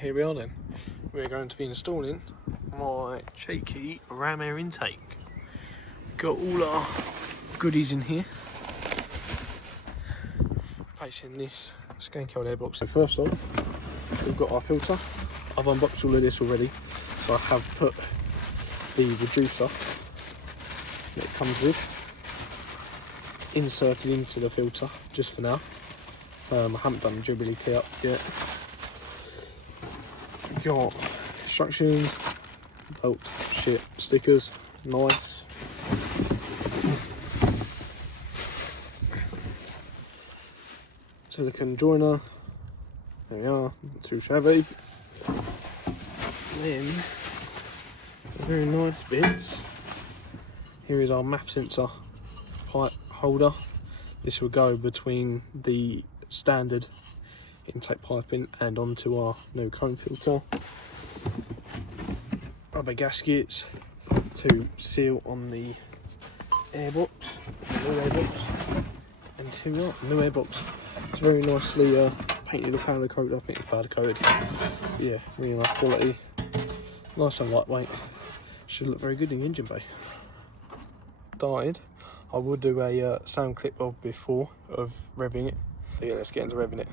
here we are then. We're going to be installing my cheeky Ramair intake. Got all our goodies in here. Placing this skanky old airbox. So first off, we've got our filter. I've unboxed all of this already, so I have put the reducer that it comes with inserted into the filter just for now. I haven't done the Jubilee key up yet. Got instructions, bolt, shit, stickers, nice. Silicone joiner, there we are, not too shabby. Then, very nice bits. Here is our MAFS sensor pipe holder. This will go between the standard intake piping and onto our new cone filter. Rubber gaskets to seal on the airbox, new airbox, and here we are, new airbox. It's very nicely painted with powder coat. I think it's powder coated. Yeah, really nice quality, nice and lightweight. Should look very good in the engine bay. Started. I will do a sound clip of before of revving it. So yeah, let's get into revving it.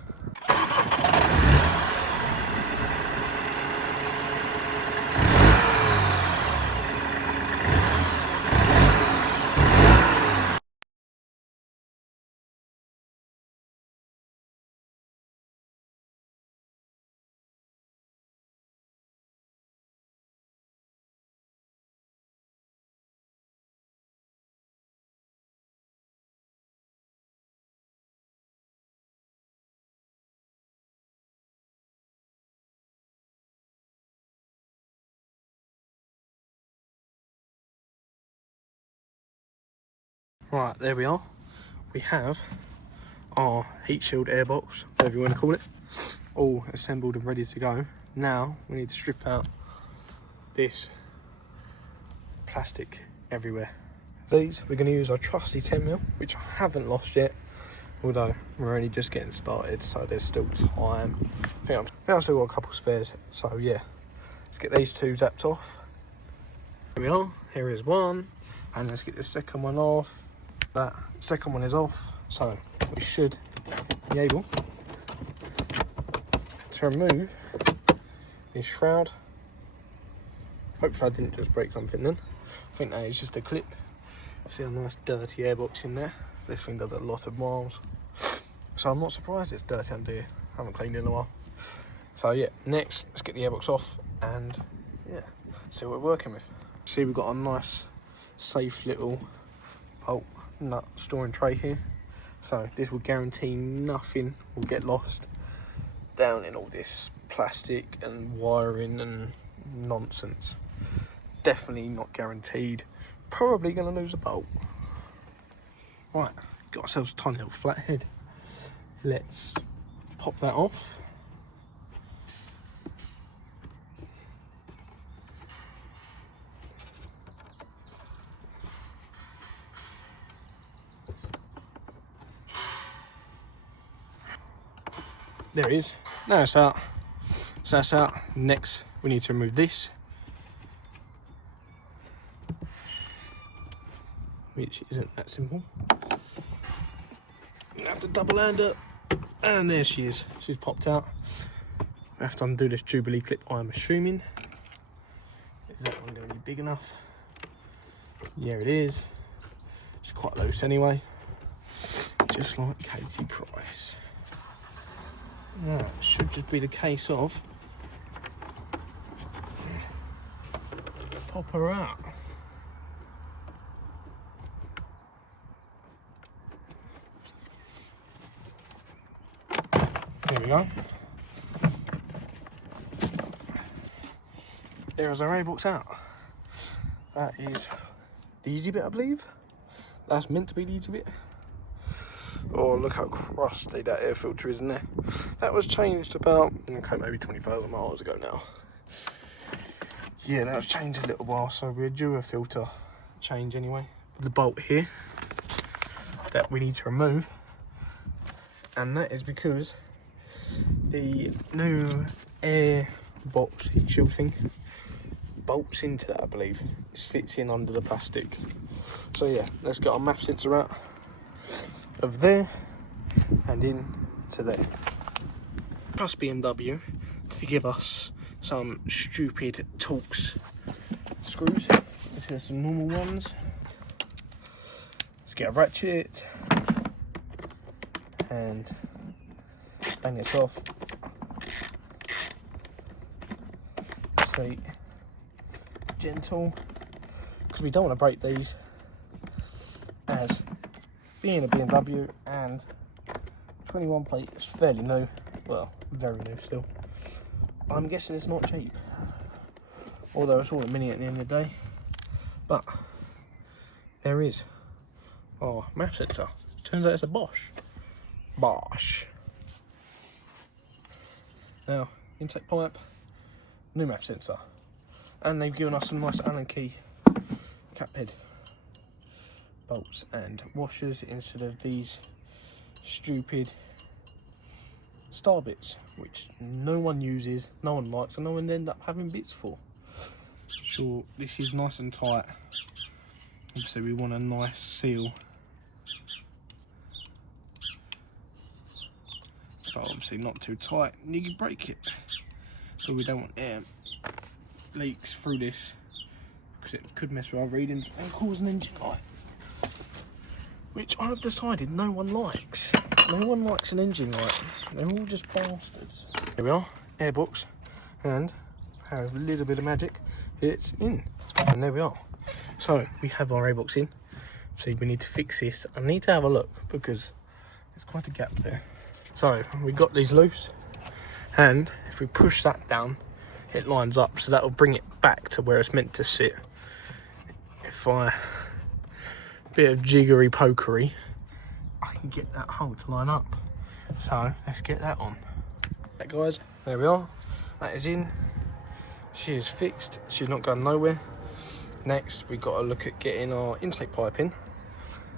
Right, there we are. We have our heat shield airbox, whatever you want to call it, all assembled and ready to go. Now we need to strip out this plastic everywhere. These, we're going to use our trusty 10mm, which I haven't lost yet, although we're only just getting started, so there's still time. I think I've still got a couple spares, so yeah. Let's get these two zapped off. Here we are, here is one, and let's get the second one off. That second one is off, so we should be able to remove this shroud. Hopefully I didn't just break something then. I think that is just a clip. See a nice dirty airbox in there. This thing does a lot of miles, so I'm not surprised it's dirty under here. I haven't cleaned it in a while. So yeah, next let's get the airbox off and yeah, see what we're working with. See, we've got a nice safe little bolt nut storing tray here, so this will guarantee nothing will get lost down in all this plastic and wiring and nonsense. Definitely not guaranteed. Probably going to lose a bolt. Right, got ourselves a tiny little flathead. Let's pop that off. There it is. Now it's out. So that's out. Next, we need to remove this, which isn't that simple. You have to double hand her, and there she is. She's popped out. We have to undo this Jubilee clip, I'm assuming. Is that one going to be big enough? Yeah, it is. It's quite loose anyway, just like Katie Price. Right, should just be the case of pop her out. There we go. There's our airbox out. That is the easy bit, I believe. That's meant to be the easy bit. Oh, look how crusty that air filter is in there. That was changed about, okay, maybe 20,000 miles ago now. Yeah, that was changed a little while, so we're due a filter change anyway. The bolt here that we need to remove, and that is because the new air box heat shield thing bolts into that, I believe. It sits in under the plastic. So yeah, let's get our MAFS sensor out of there and in to there. Trust BMW to give us some stupid Torx screws instead of some normal ones. Let's get a ratchet and bang this off. Sweet, gentle, because we don't want to break these, as being a BMW and 21 plate is fairly new, well, very new still. I'm guessing it's not cheap, although it's all a mini at the end of the day. But there is our MAFS sensor. Turns out it's a Bosch. Now, intake pipe, new MAFS sensor, and they've given us some nice Allen key cap head bolts and washers instead of these stupid star bits, which no one uses, no one likes, and no one end up having bits for. Sure, this is nice and tight. Obviously we want a nice seal, but obviously not too tight and you can break it. So we don't want air leaks through this, because it could mess with our readings and cause an engine light, which I've decided no one likes. No one likes an engine light. They're all just bastards. Here we are, airbox, and has a little bit of magic. It's in, and there we are. So we have our airbox in. So we need to fix this. I need to have a look because there's quite a gap there. So we got these loose, and if we push that down, it lines up. So that will bring it back to where it's meant to sit. If I bit of jiggery pokery, I can get that hole to line up. So let's get that on. Right guys, there we are. That is in. She is fixed. She's not going nowhere. Next, we've got to look at getting our intake pipe in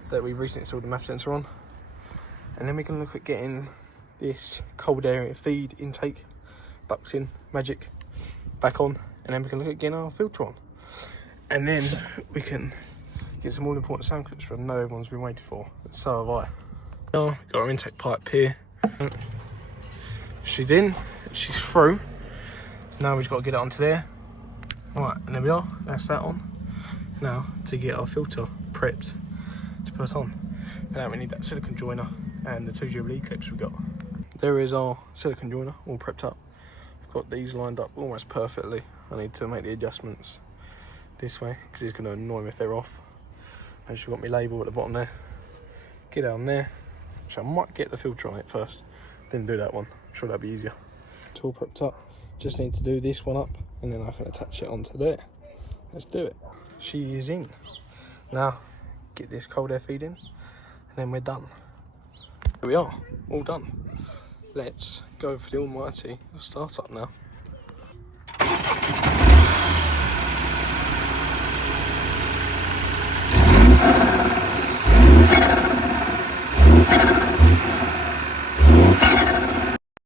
that we recently installed the MAFS sensor on, and then we can look at getting this cold air feed intake ducts in, magic, back on, and then we can look at getting our filter on, and then we can get some all important sound clips from no everyone's been waiting for. So have I. Now we've got our intake pipe here. She's in, she's through. Now we've got to get it onto there. Right, and there we are, that's that on. Now to get our filter prepped to put on. For that we need that silicone joiner and the 2 Jubilee clips we've got. There is our silicone joiner all prepped up. We've got these lined up almost perfectly. I need to make the adjustments this way because it's going to annoy me if they're off. And she's got my label at the bottom there. Get it on there. So I might get the filter on it first, then do that one. I'm sure that'll be easier. It's all prepped up. Just need to do this one up and then I can attach it onto there. Let's do it. She is in. Now, get this cold air feed in and then we're done. Here we are, all done. Let's go for the almighty startup now.